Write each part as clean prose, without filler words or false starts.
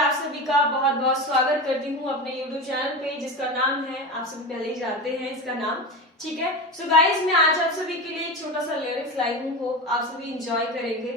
आप सभी का बहुत बहुत स्वागत करती हूँ अपने YouTube चैनल पे, जिसका नाम है, आप सभी पहले ही जानते हैं इसका नाम, ठीक है। सो गाइस, मैं आज आप सभी के लिए एक छोटा सा लिरिक्स लाई हूँ, होप आप सभी इंजॉय करेंगे,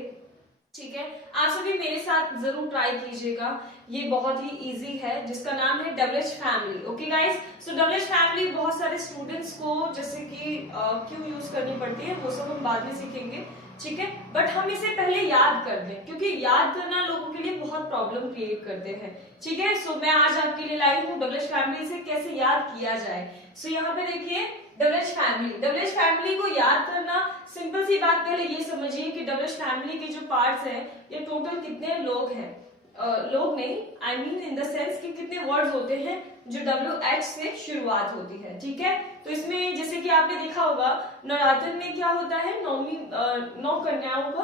ठीक है। आप सभी मेरे साथ जरूर ट्राई कीजिएगा, ये बहुत ही इजी है, जिसका नाम है डब्ल्यूएच फैमिली। ओके गाइस, सो डब्ल्यूएच फैमिली बहुत सारे स्टूडेंट्स को जैसे कि क्यों यूज करनी पड़ती है वो सब हम बाद में सीखेंगे, ठीक है। बट हम इसे पहले याद कर दें, क्योंकि याद करना लोगों के लिए बहुत प्रॉब्लम क्रिएट करते हैं, ठीक है। सो मैं आज आपके लिए लाई हूँ डब्ल्यूएच फैमिली से कैसे याद किया जाए। सो यहाँ पे देखिए डब्ल्यूएच फैमिली को याद करना सिंपल सी बात, पहले ये समझिए कि डब्ल्यूएच फैमिली के जो पार्ट्स हैं ये टोटल कितने लोग हैं, लोग नहीं, I mean in the sense कि कितने वर्ड्स होते हैं जो WH से शुरुआत होती है, ठीक है। तो इसमें जैसे कि आपने देखा होगा नवरात्र में क्या होता है, नौ कन्याओं का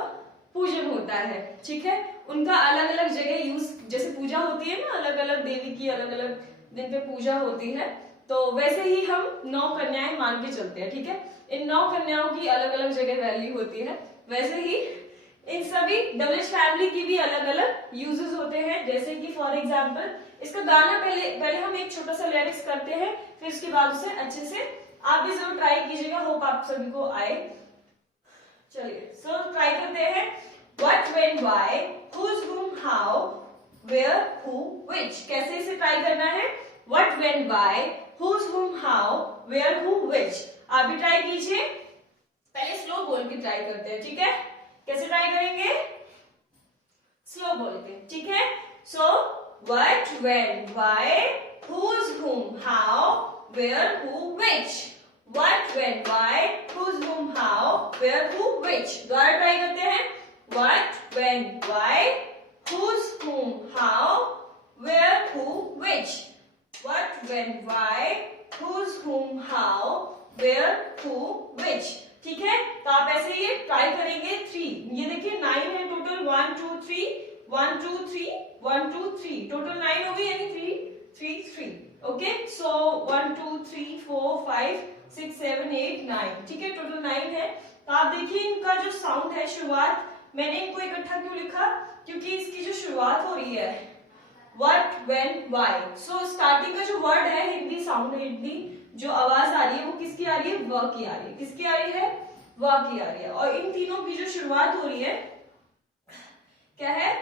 पूजन होता है, ठीक है। उनका अलग अलग जगह यूज, जैसे पूजा होती है ना, अलग अलग देवी की अलग अलग दिन पे पूजा होती है, तो वैसे ही हम 9 कन्याएं मान के चलते हैं, ठीक है। इन 9 कन्याओं की अलग अलग जगह वैल्यू होती है, वैसे ही इन सभी डब्ल्यूएच फैमिली की भी अलग अलग यूजेस होते हैं। जैसे कि फॉर एग्जांपल इसका गाना पहले हम एक छोटा सा लिरिक्स करते हैं, फिर उसके बाद उसे अच्छे से आप भी जरूर ट्राई कीजिएगा, होप आप सभी को आए। चलिए सो ट्राई करते हैं। What, when, why, whose, whom, how, where, who, which. कैसे इसे ट्राई करना है? What, when, why, whose, whom, how, where, who, which. आप भी ट्राई कीजिए, पहले स्लो बोल के ट्राई करते हैं, ठीक है। कैसे ट्राई करेंगे? स्लो बोल के, ठीक है। So what, when, why, whose, whom, how, where, who, which. What, when, why, whose, whom, how, where, who, which. दोबारा ट्राई करते हैं। What, when, why, whose, whom, how, where, who, which. What, when, why, whose, whom, how, where, who, which. ठीक है, तो आप ऐसे ये try करेंगे। 3, ये देखिए 9 है टोटल, 1 2 3 1 2 3 1 2 3, टोटल 9 हो गई, यानी 3 3 3। ओके, सो 1 2 3 4 5 6 7 8 9, ठीक है, टोटल 9 है। तो आप देखिए इनका जो साउंड है, शुरुआत, मैंने इनको इकट्ठा क्यों लिखा, क्योंकि इसकी जो शुरुआत हो रही है what, when, why, so starting का जो वर्ड है, हिंदी साउंड है, हिंदी जो आवाज आ रही है वो किसकी आ रही है? व की आ रही है। किसकी आ रही है? व की आ रही है। और इन तीनों की जो शुरुआत हो रही है क्या है?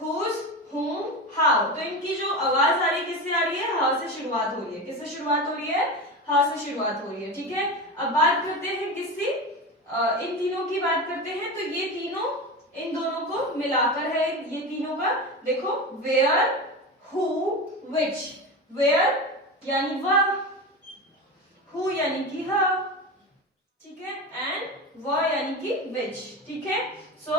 Whose, whom, how. तो इनकी जो आवाज आ रही है किससे आ रही है? हा से शुरुआत हो रही है। किससे शुरुआत हो रही है? हा से शुरुआत हो रही है, ठीक है। अब बात करते हैं किसकी? इन तीनों की बात करते हैं। तो ये तीनों इन दोनों को मिलाकर है, ये तीनों का देखो, वेयर, हु, विच। वेयर यानी वह, हु यानी कि हा, ठीक है, एंड व यानी कि विच, ठीक है। So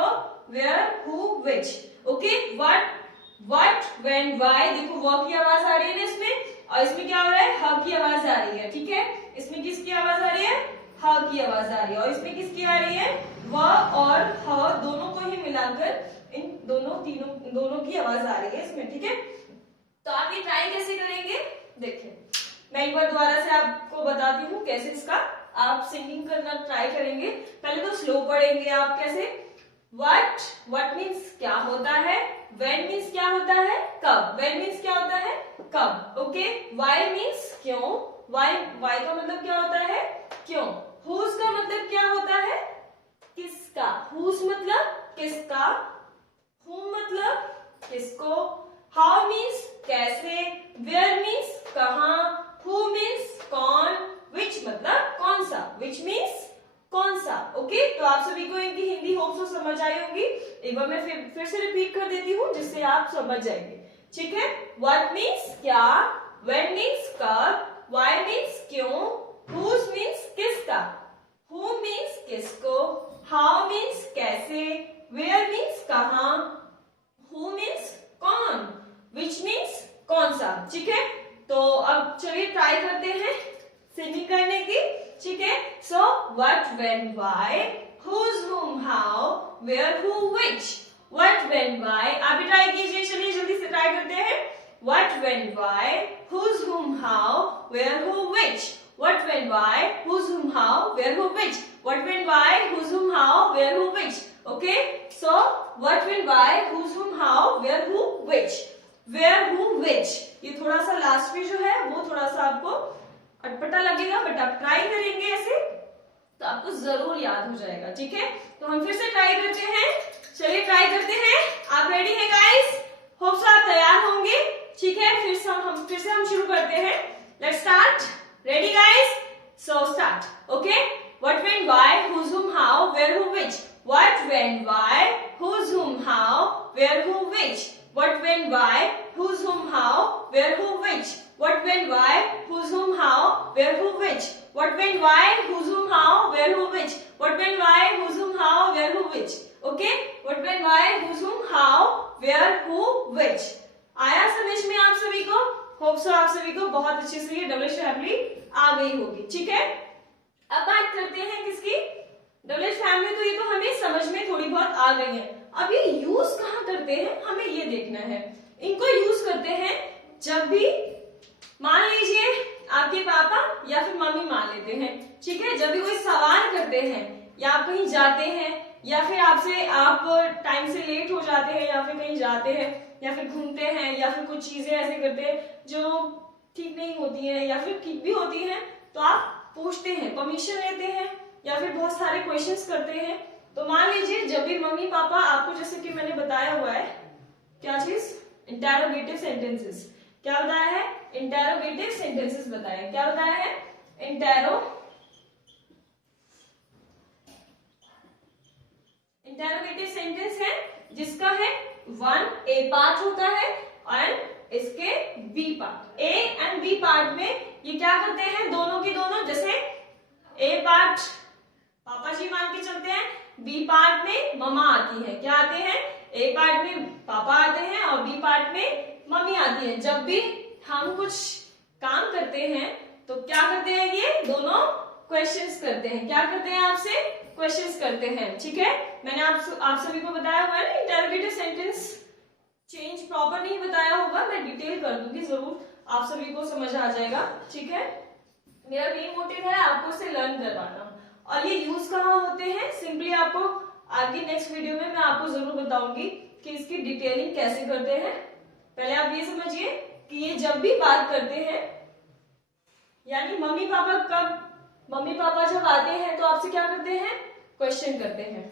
where, who, which. Okay, what, when, why, देखो व की आवाज आ रही है ना इसमें, और इसमें क्या हो रहा है? ह की आवाज आ रही है, ठीक है। इसमें किसकी आवाज आ रही है? ह की आवाज आ रही है। और इसमें किसकी आ रही है? व और ह दोनों को ही मिलाकर इन दोनों की आवाज आ रही है इसमें, ठीक है। तो आप ये ट्राई कैसे करेंगे? देखिए, मैं एक बार दोबारा से आपको बताती हूँ कैसे इसका आप सिंगिंग करना ट्राई करेंगे। पहले तो स्लो पढ़ेंगे आप। कैसे? व्हाट मीन्स क्या होता है, व्हेन मीन्स क्या होता है, कब, व्हेन मीन्स क्या होता है, कब, ओके। व्हाई मीन्स क्यों, व्हाई का मतलब क्या होता है? क्यों। हुज का मतलब क्या होता है? किसका। हुज मतलब किसका, हुम मतलब किसको, हाउ मीन्स कैसे, वेयर मीन्स कहां, हु मीन्स कौन, विच मतलब कौन सा, विच मीन्स कौन सा, ओके। तो आप सभी को इनकी हिंदी होप सो समझ आई होगी। एक बार मैं फिर से रिपीट कर देती हूँ, जिससे आप समझ जाएंगे, ठीक है। व्हाट मीन्स क्या, व्हेन मीन्स कब, व्हाई मीन्स क्यों, हुज मीन्स किसका, हु मीन्स किसको, हाउ मीन्स कैसे, वेयर मीन्स कहां, हु मीन्स कौन, विच मीन्स कौन सा, ठीक है। तो अब चलिए ट्राई करते हैं सिंगिंग करने की, ठीक है। So what, when, why, whose, whom, how, where, who, which. What, when, why, आप भी ट्राई कीजिए, चलिए जल्दी से ट्राई करते हैं। What, when, why, whose, whom, how, where, who, which. What, when, why, whose, whom, how, where, who, which. What, when, why, whose, whom, how, where, who, which. Okay, so what, when, why, whose, whom, how, where, who, which. Where who which. ये थोड़ा सा last में जो है वो थोड़ा सा आपको अटपटा लगेगा, बट आप ट्राई करेंगे ऐसे तो आपको जरूर याद हो जाएगा। ठीक है, तो हम फिर से ट्राई करते हैं। चलिए ट्राई करते हैं। आप रेडी हैं गाइस? होप सो आप तैयार होंगे। ठीक है, फिर से हम शुरू करते हैं। Let's start. Ready guys? So start. Okay, what when why whose whom how where who which. What when why whose whom how where who which. What when why whose whom how where who which. What, when, why, whose, whom, how, where, who, which. What, when, why, whose, whom, how, where, who, which. What, when, why, whose, whom, how, where, who, which. Okay? What, when, why, whose, whom, how, where, who, which. आया समझ में आप सभी को? Hope so आप सभी को बहुत अच्छे से ये डब्ल्यूएच फैमिली आ गई होगी। ठीक है, अब बात करते हैं किसकी? WH family. तो ये तो हमें समझ में थोड़ी बहुत आ गई है। अब ये यूज कहाँ करते हैं हमें ये देखना है। इनको यूज करते हैं जब भी मान लीजिए आपके पापा या फिर मम्मी मान लेते हैं। ठीक है, जब भी कोई सवाल करते हैं या आप कहीं जाते हैं या फिर आप टाइम से लेट हो जाते हैं या फिर कहीं जाते हैं या फिर घूमते हैं या फिर कुछ चीजें ऐसे करते हैं जो ठीक नहीं होती हैं या फिर ठीक भी होती हैं, तो आप पूछते हैं, परमिशन लेते हैं या फिर बहुत सारे क्वेश्चंस करते हैं। तो मान लीजिए जब भी मम्मी पापा आपको, जैसे कि मैंने बताया हुआ है क्या चीज, इंटेरोगेटिव सेंटेंसेस। क्या बताया है? इंटेरोगेटिव सेंटेंसेस बताया। क्या बताया है? इंटेरोगेटिव सेंटेंस है जिसका है 1 ए पार्ट होता है एंड इसके B part. A and B part में ये क्या करते हैं, दोनों की दोनों, जैसे ए पार्ट पापा जी मान के चलते हैं, बी पार्ट में मम्मा आती है। क्या आते हैं? ए पार्ट में पापा आते हैं और बी पार्ट में मम्मी आती है। जब भी हम कुछ काम करते हैं तो क्या करते हैं, ये दोनों क्वेश्चंस करते हैं। क्या करते हैं? आपसे क्वेश्चंस करते हैं। ठीक है, मैंने आप सभी को बताया हुआ है ना, इंटेरोगेटिव सेंटेंस चेंज प्रॉपर नहीं बताया होगा, मैं डिटेल कर दूंगी, जरूर आप सभी को समझ आ जाएगा। ठीक है, मेरा मेन मोटिव है आपको से लर्न करवाना। और ये यूज कहाँ होते हैं, सिंपली आपको आगे नेक्स्ट वीडियो में मैं आपको जरूर बताऊंगी कि इसकी डिटेलिंग कैसे करते हैं। पहले आप ये समझिए कि ये जब भी बात करते हैं, यानी मम्मी पापा जब आते हैं तो आपसे क्या करते हैं, क्वेश्चन करते हैं।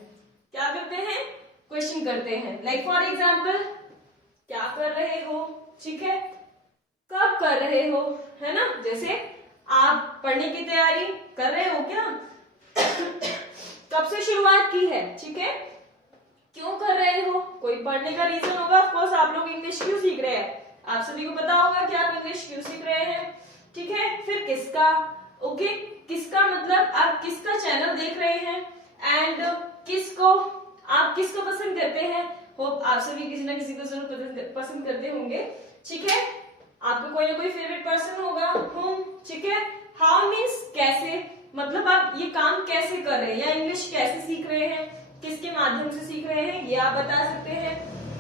क्या करते हैं? क्वेश्चन करते हैं। लाइक फॉर एग्जाम्पल, क्या कर रहे हो, ठीक है, कब कर रहे हो, है ना। जैसे आप पढ़ने की तैयारी कर रहे हो क्या, कब से शुरुआत की है, ठीक है, क्यों कर रहे हो, कोई पढ़ने का रीजन होगा। ऑफ कोर्स आप लोग इंग्लिश क्यों सीख रहे हैं, आप सभी को पता होगा कि आप इंग्लिश क्यों सीख रहे हैं। ठीक है, फिर किसका, ओके, किसका मतलब आप किसका चैनल देख रहे हैं एंड आप किसको पसंद करते हैं। होप आप सभी किसी ना किसी को जरूर पसंद करते होंगे। ठीक है, आपको कोई ना कोई फेवरेट पर्सन होगा, होम। ठीक है, हाउ मीन्स कैसे, मतलब आप ये काम कैसे कर रहे हैं या इंग्लिश कैसे सीख रहे हैं, किसके माध्यम से सीख रहे हैं ये आप बता सकते हैं।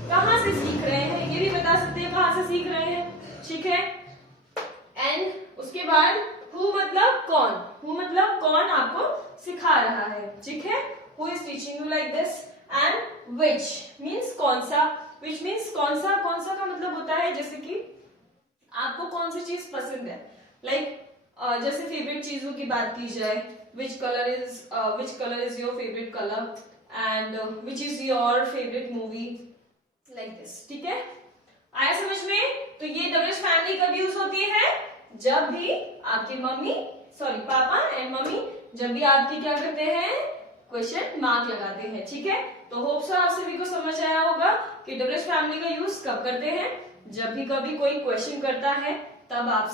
कहाँ से सीख रहे हैं ये भी बता सकते हैं, कहाँ से सीख रहे हैं। ठीक है, एंड उसके बाद हु मतलब कौन, हु मतलब कौन आपको सिखा रहा है। ठीक है, who is teaching you like this, and which means कौन सा, विच मीन्स कौन सा का मतलब होता है जैसे कि आपको कौन सी चीज पसंद है। लाइक जैसे फेवरेट चीजों की बात की जाए, विच colour is your favourite colour and which is your favourite movie, like this. ठीक है, आया समझ में। तो ये डब्ल्यूएच फैमिली कब यूज होती है, जब भी आपकी पापा एंड मम्मी जब भी आपकी क्या करते हैं, क्वेश्चन मार्क लगाते हैं। ठीक है, तो होप सो आप सभी को समझ आया होगा कि डब्ल्यूएच फैमिली का यूज कब करते हैं, जब भी कभी कोई क्वेश्चन करता है तब आप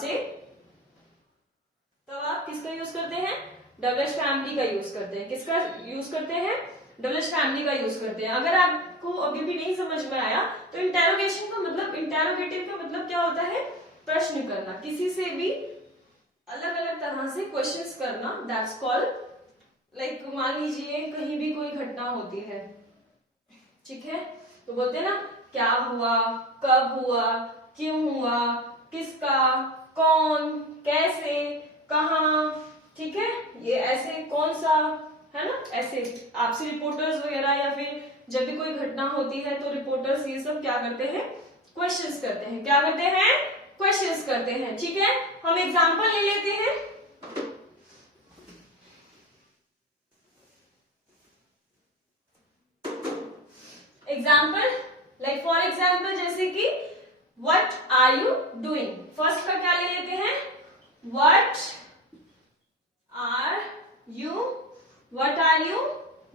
किसका यूज करते हैं, डब्ल्यूएच फैमिली का यूज करते हैं। किसका यूज करते हैं, डब्ल्यूएच फैमिली का यूज करते हैं। अगर आपको अभी भी नहीं समझ में आया तो इंटेरोगेशन का मतलब, इंटेरोगेटिव का मतलब क्या होता है, प्रश्न करना, किसी से भी अलग अलग तरह से क्वेश्चंस करना, दैट्स कॉल्ड। लाइक मान लीजिए कहीं भी कोई घटना होती है, ठीक है, तो बोलते हैं ना क्या हुआ, कब हुआ, क्यों हुआ, किसका, कौन, कैसे, कहाँ। ठीक है, ये ऐसे कौन सा, है ना, ऐसे आपसे रिपोर्टर्स वगैरह या फिर जब भी कोई घटना होती है तो रिपोर्टर्स ये सब क्या करते हैं, क्वेश्चंस करते हैं। क्या करते हैं? क्वेश्चंस करते हैं। ठीक है, हम एग्जांपल ले लेते हैं। एग्जाम्पल लाइक फॉर एग्जाम्पल जैसे कि what are you doing. First का क्या ले लेते हैं? What are you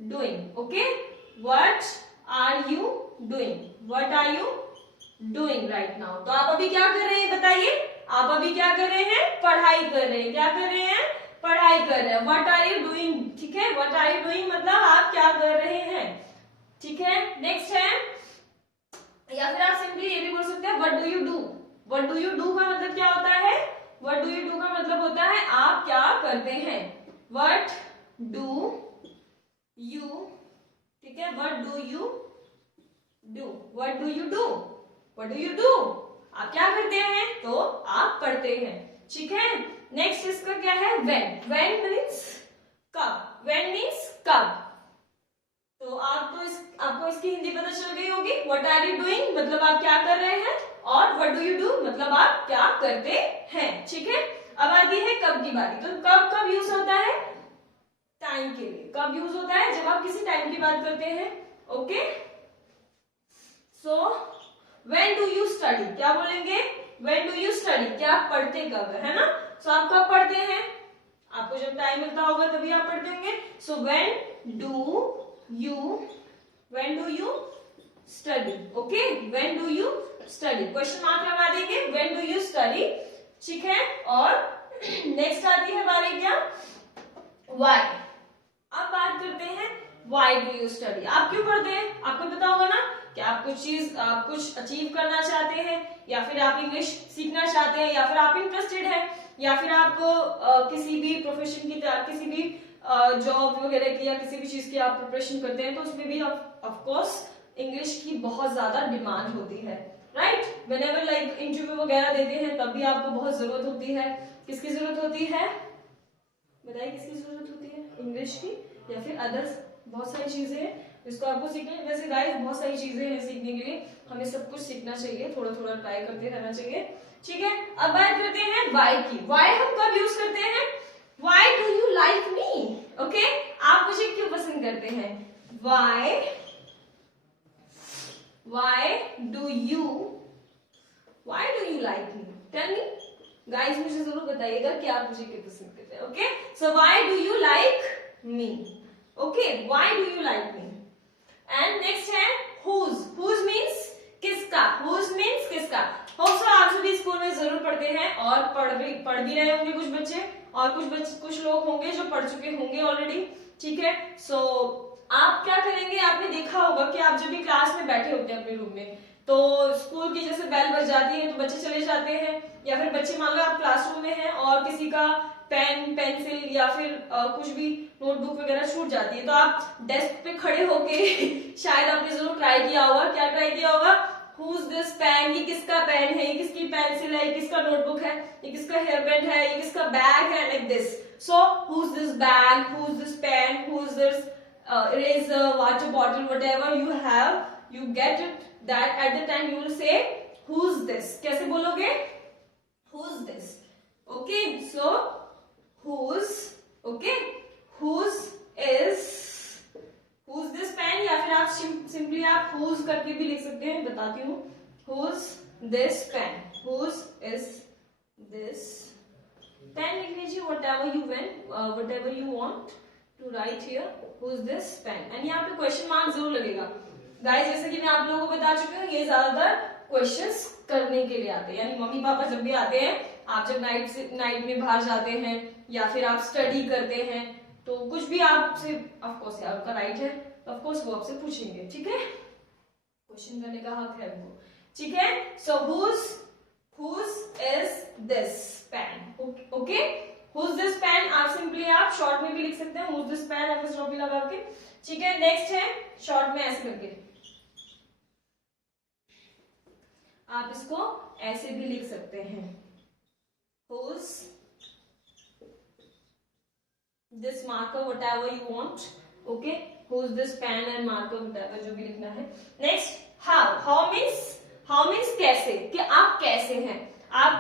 doing. Okay, what are you doing right now. तो आप अभी क्या कर रहे हैं बताइए? आप अभी क्या कर रहे हैं? पढ़ाई कर रहे हैं। क्या कर रहे हैं? पढ़ाई कर रहे हैं। What are you doing. ठीक है, व्हाट आर यू डूइंग मतलब आप क्या कर रहे हैं। ठीक है, नेक्स्ट है, या फिर आप सिंपली ये भी बोल सकते हैं what do you do. What do you do का मतलब क्या होता है? व्हाट डू यू डू का मतलब होता है आप क्या करते हैं। व्हाट डू यू, ठीक है, what do you do, what do you do, what do you do, आप क्या करते हैं? तो आप पढ़ते हैं। ठीक है, नेक्स्ट इसका क्या है? व्हेन। व्हेन मीन्स कब। व्हेन मीन्स कब। तो आपको इसकी हिंदी पता चल गई होगी। व्हाट आर यू डूइंग मतलब आप क्या कर रहे हैं, और व्हाट डू यू डू मतलब आप क्या करते हैं। ठीक है, अब आती है कब की बारी। तो कब यूज होता है? टाइम के लिए। कब यूज होता है? जब आप किसी टाइम की बात करते हैं। Okay, so when do you study. क्या बोलेंगे? व्हेन डू यू स्टडी, क्या आप पढ़ते कब है ना। सो आप कब पढ़ते हैं? आपको जब टाइम मिलता होगा तभी आप पढ़ते होंगे। So when do you study. Okay, when do you study, question mark लगा देंगे। When do you study. ठीक है, और नेक्स्ट आती है बारी क्या? व्हाई। अब बात करते हैं व्हाई डू यू स्टडी। आप क्यों पढ़ते हैं? आपको पता होगा ना कि आप कुछ अचीव करना चाहते हैं, या फिर आप इंग्लिश सीखना चाहते हैं, या फिर आप इंटरेस्टेड हैं, या फिर आप किसी भी प्रोफेशन की, किसी भी जॉब वगैरह की या किसी भी चीज की आप प्रिपरेशन करते हैं, तो उसमें भी ऑफ कोर्स इंग्लिश की बहुत ज्यादा डिमांड होती है। राइट, व्हेनेवर लाइक इंटरव्यू वगैरह देते हैं तब भी आपको बहुत जरूरत होती है। किसकी जरूरत होती है? बताइए, किसकी जरूरत होती है? इंग्लिश की, या फिर अदर्स बहुत सारी चीजें हैं जिसको आपको सीखना है। वैसे गाइस बहुत सारी चीजें हैं सीखने के लिए, हमें सब कुछ सीखना चाहिए, थोड़ा थोड़ा ट्राई करते रहना चाहिए। ठीक है, अब बात करते हैं व्हाई की। व्हाई हम कब यूज करते हैं? Why do you like me. Okay, आप मुझे क्यों पसंद करते हैं? Why do you like me. Tell me guys, मुझे जरूर बताइएगा कि आप मुझे क्यों पसंद करते हैं। Okay, so why do you like me. Okay, why do you like me. And next है whose means किसका। whose means किसका। आप सभी स्कूल में जरूर पढ़ते हैं, और पढ़ भी रहे होंगे कुछ बच्चे, और कुछ लोग होंगे जो पढ़ चुके होंगे ऑलरेडी। ठीक है, सो आप क्या करेंगे? आपने देखा होगा कि आप जब भी क्लास में बैठे होते हैं अपने रूम में, तो स्कूल की जैसे बेल बज जाती है तो बच्चे चले जाते हैं, या फिर बच्चे, मान लो आप क्लासरूम में हैं और किसी का पेन पेंसिल या फिर कुछ भी नोटबुक वगैरह छूट जाती है, तो आप डेस्क पे खड़े होके शायद आपने जरूर ट्राई किया होगा। क्या ट्राई किया होगा? Who's this pen? ये किसका पेन है, ये किसकी पेंसिल है, ये किसका नोटबुक है, ये किसका हेयर बैंड है, ये किसका बैग है, like this. So who's this bag, who's this pen, who's this eraser, water bottle, whatever you have, you get it, that at the time you will say who's this। कैसे बोलोगे? Who's this। Okay, so whose, okay, whose this pen, या फिर आप simply आप whose करके भी लिख सकते हैं, बताती हूँ। whose this pen, whose is this pen लिख लीजिए, whatever you want to write here, who's this pen। And यहाँ पे क्वेश्चन मार्क जरूर लगेगा गाइस, जैसे कि मैं आप लोगों को बता चुकी हूँ, ये ज्यादातर क्वेश्चंस करने के लिए आते हैं, यानी मम्मी पापा जब भी आते हैं, आप जब नाइट में बाहर जाते हैं, या फिर आप स्टडी करते हैं, तो कुछ भी आपसे, ऑफ कोर्स आपका राइट है, ऑफ कोर्स वो आपसे पूछेंगे। ठीक है, क्वेश्चन करने का हक है वो। ठीक है, सो whose is this pen। Okay, whose this pen आप सिंपली आप शॉर्ट में भी लिख सकते हैं, whose this pen एपॉस्ट्रोफी लगा के। ठीक है, नेक्स्ट है शॉर्ट में ऐसे करके, आप इसको ऐसे भी लिख सकते हैं, whose this marker, whatever you want। okay, who's this pen and marker, whatever जो भी लिखना है। next how means how means कैसे, कि आप कैसे हैं, आप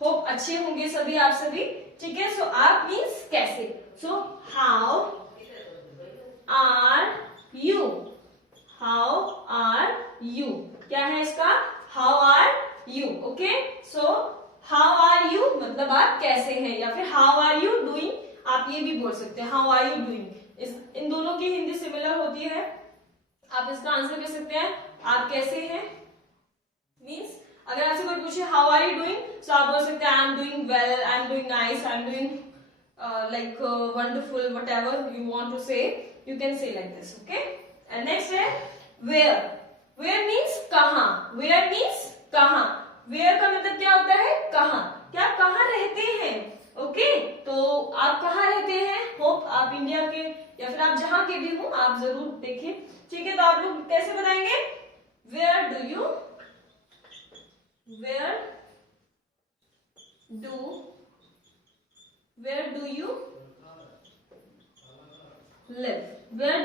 होप अच्छे होंगे सभी, आप सभी, ठीक है। सो आप मीन्स कैसे, so how are you, how are you, क्या है इसका, how are you, okay. So how are you मतलब आप कैसे हैं, या फिर हाउ आर यू डूइंग, आप ये भी बोल सकते हैं, हाउ आर यू डूइंग। इन दोनों की हिंदी सिमिलर होती है, आप इसका आंसर कर सकते हैं, आप कैसे हैं मीन्स अगर आपसे कोई पूछे हाउ आर यू डूइंग, सो आप बोल सकते हैं I am doing well, I am doing nice, I am doing like wonderful, whatever you want to say, you can say like this, okay. And next है where, where means कहाँ, where means कहाँ, where का मतलब क्या होता है, कहाँ, क्या आप कहाँ रहते हैं, ओके। तो आप कहाँ रहते हैं, होप आप इंडिया के या फिर आप जहां के भी हो, आप जरूर देखें, ठीक है। तो आप लोग कैसे बताएंगे, where do you live, where do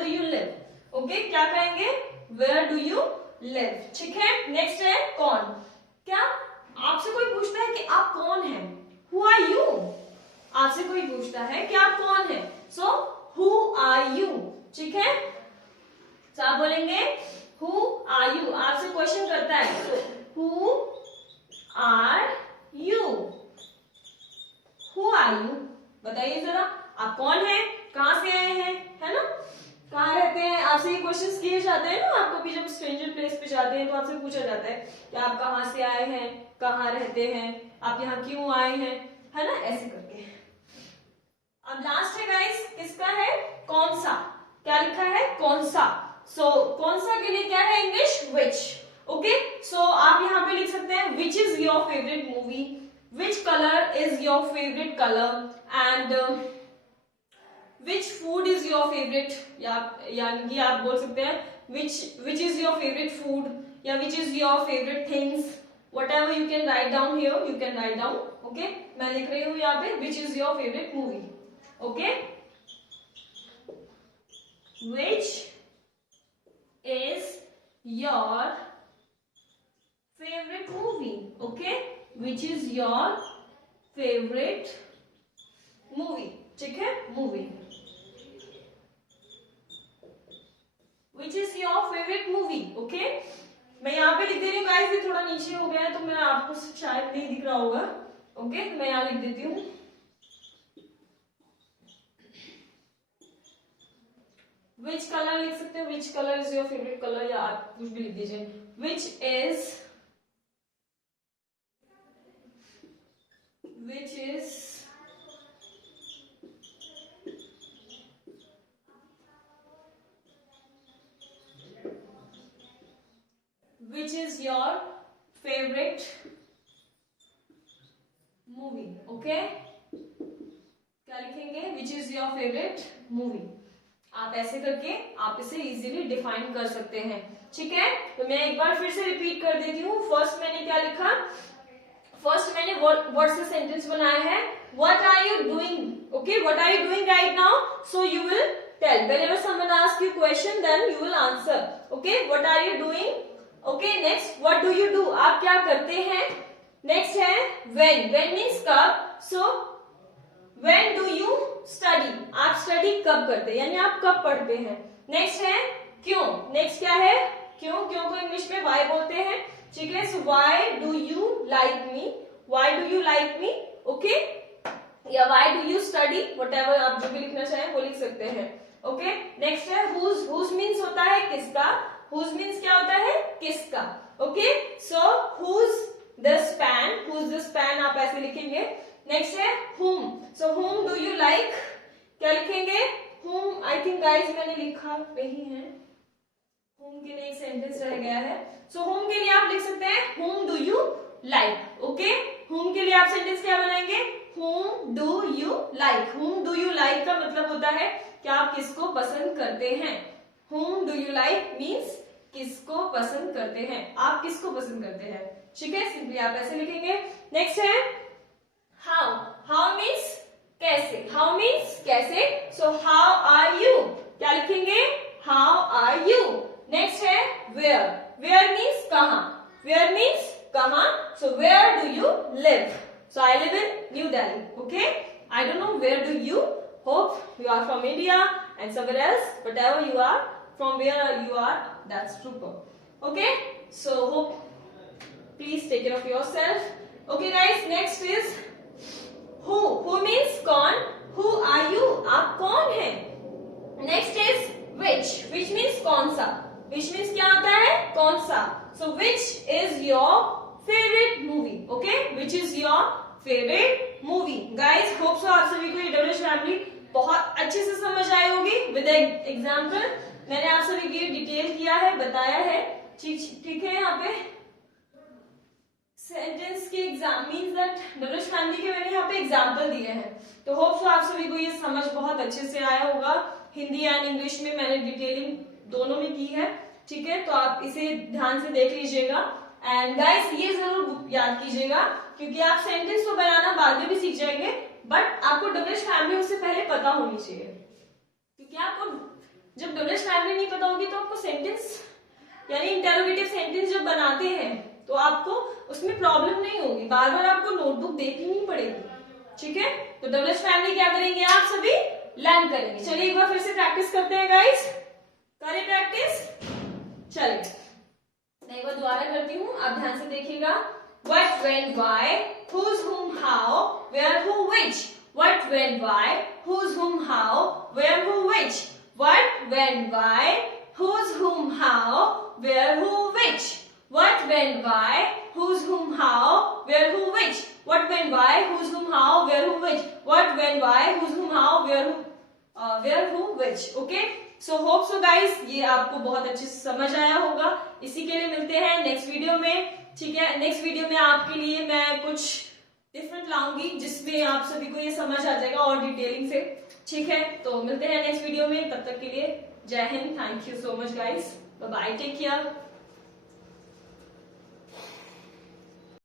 you live, okay, क्या कहेंगे, where do you live, ठीक है। नेक्स्ट है कौन, क्या आपसे कोई पूछता है कि आप कौन हैं, who are you, आपसे कोई पूछता है कि आप कौन हैं, so who are you, ठीक है। तो आप बोलेंगे who are you, आपसे क्वेश्चन करता है, so who are you, who are you, बताइए जरा आप कौन हैं, कहां से आए हैं, है ना, कहाँ रहते हैं, आपसे ये क्वेश्चंस किए जाते हैं ना, आपको भी जब स्ट्रेंजर प्लेस पे जाते हैं तो आपसे पूछा जाता है कि आप कहाँ से आए हैं, कहाँ रहते हैं, आप यहाँ क्यों आए हैं, है ना, ऐसे करके। अब लास्ट है गाइस, किसका है, कौन सा, क्या लिखा है, कौन सा। सो कौन सा के लिए क्या है इंग्लिश, विच, ओके। सो आप यहाँ पे लिख सकते हैं which is your favourite movie, which colour is your favourite colour, and which food is your favourite, यानी कि आप बोल सकते हैं which is your favourite food, या which is your favourite things, whatever you can write down here, you can write down, okay. मैं लिख रही हूँ यहाँ पे which is your favourite movie, okay, which is your favourite movie, okay, which is your favourite movie, ठीक है, movie, which is your favourite movie, okay. मैं यहाँ पे लिख दे रही हूँ गाइस, ये थोड़ा नीचे हो गया है तो मैं आपको शायद नहीं दिख रहा होगा, ओके। तो मैं यहाँ लिख देती हूँ विच कलर, लिख सकते हैं विच colour is your favourite colour, या आप कुछ भी लिख दीजिए, which is which is your favorite movie, okay, क्या लिखेंगे, which is your favorite movie, आप ऐसे करके आप इसे इजीली डिफाइन कर सकते हैं, ठीक है। तो मैं एक बार फिर से रिपीट कर देती हूँ। फर्स्ट मैंने क्या लिखा, फर्स्ट मैंने वर्ड से सेंटेंस बनाया है, what are you doing, okay, what are you doing right now, so you will tell, whenever someone asks you question then you will answer, okay, what are you doing, okay। next what do you do, आप क्या करते हैं। next है when means कब, so when do you study, आप study कब करते हैं, यानी आप कब पढ़ते हैं। next है क्यों, next क्या है, क्यों को इंग्लिश में why बोलते हैं, ठीक है। so why do you like me, why do you like me, okay, या why do you study, whatever आप जो भी लिखना चाहें वो लिख सकते हैं, ओके। नेक्स्ट है whose means होता है किसका, whose means क्या होता है, किसका, okay. So whose this pen आप ऐसे लिखेंगे। नेक्स्ट है whom, so whom do you like, क्या लिखेंगे, whom, I think guys मैंने लिखा नहीं है, whom के लिए एक सेंटेंस रह गया है, so whom के लिए आप लिख सकते हैं whom do you like, okay. whom के लिए आप सेंटेंस क्या बनाएंगे, whom do you like, whom do you like का मतलब होता है कि आप किसको पसंद करते हैं, whom do you like means किसको पसंद करते हैं, आप किसको पसंद करते हैं, ठीक है। सिंपली आप ऐसे लिखेंगे। नेक्स्ट है how means कैसे, how means कैसे, so how are you, क्या लिखेंगे, how are you। नेक्स्ट है where means कहाँ, where means somewhere else, whatever you are, from where you are, that's super. Okay, so hope please take care of yourself. Okay guys, next is who means कौन, who are you, आप कौन है. Next is which means कौन सा, which means क्या आता है, कौन सा. So which is your favorite movie. Okay, which is your favorite movie. Guys, hope so आप सभी को ये डब्ल्यूएच फैमिली बहुत अच्छे से समझ आई होगी. विद एग्जाम्पल मैंने आप सभी को डिटेल किया है, बताया है. ठीक है. यहाँ पे सेंटेंस के exam means that WH family के मैंने यहाँ पे एग्जाम्पल दिए हैं. तो होप सो आप सभी को ये समझ बहुत अच्छे से आया होगा. हिंदी एंड इंग्लिश में मैंने डिटेलिंग दोनों में की है. ठीक है, तो आप इसे ध्यान से देख लीजिएगा. एंड गाइस ये जरूर याद कीजिएगा, क्योंकि आप सेंटेंस तो बनाना बाद में भी सीख जाएंगे, बट आपको डब्ल्यूएच फैमिली उससे पहले पता होनी चाहिए. क्योंकि आपको जब डब्ल्यूएच फैमिली नहीं पता होगी तो आपको सेंटेंस यानी इंटरोगेटिव सेंटेंस जब बनाते हैं तो आपको उसमें प्रॉब्लम नहीं होगी. बार बार आपको नोटबुक देखनी नहीं पड़ेगी. ठीक है, तो डब्ल्यूएच फैमिली क्या करेंगे, आप सभी लर्न करेंगे. चलिए एक बार फिर से प्रैक्टिस करते हैं गाइस. करें प्रैक्टिस. चलिए मैं एक बार दोबारा करती हूँ, आप ध्यान से देखिएगा. What, when, why, whose, whom, how, where, who, which. What, when, why, whose, whom, how, where, who, which. What, when, why, whose, whom, how, where, who, which. What, when, why, whose, whom, how, where, who, which. What, when, why, whose, whom, how, where, who, which. What, when, why, whose, whom, how, where, who, which. Okay. So hope so guys ये आपको बहुत अच्छे से समझ आया होगा. इसी के लिए मिलते हैं नेक्स्ट वीडियो में. ठीक है, नेक्स्ट वीडियो में आपके लिए मैं कुछ डिफरेंट लाऊंगी जिसमें आप सभी को ये समझ आ जाएगा और डिटेलिंग से. ठीक है, तो मिलते हैं नेक्स्ट वीडियो में. तब तक के लिए Jai Hind. Thank you so much guys. Bye bye, take care.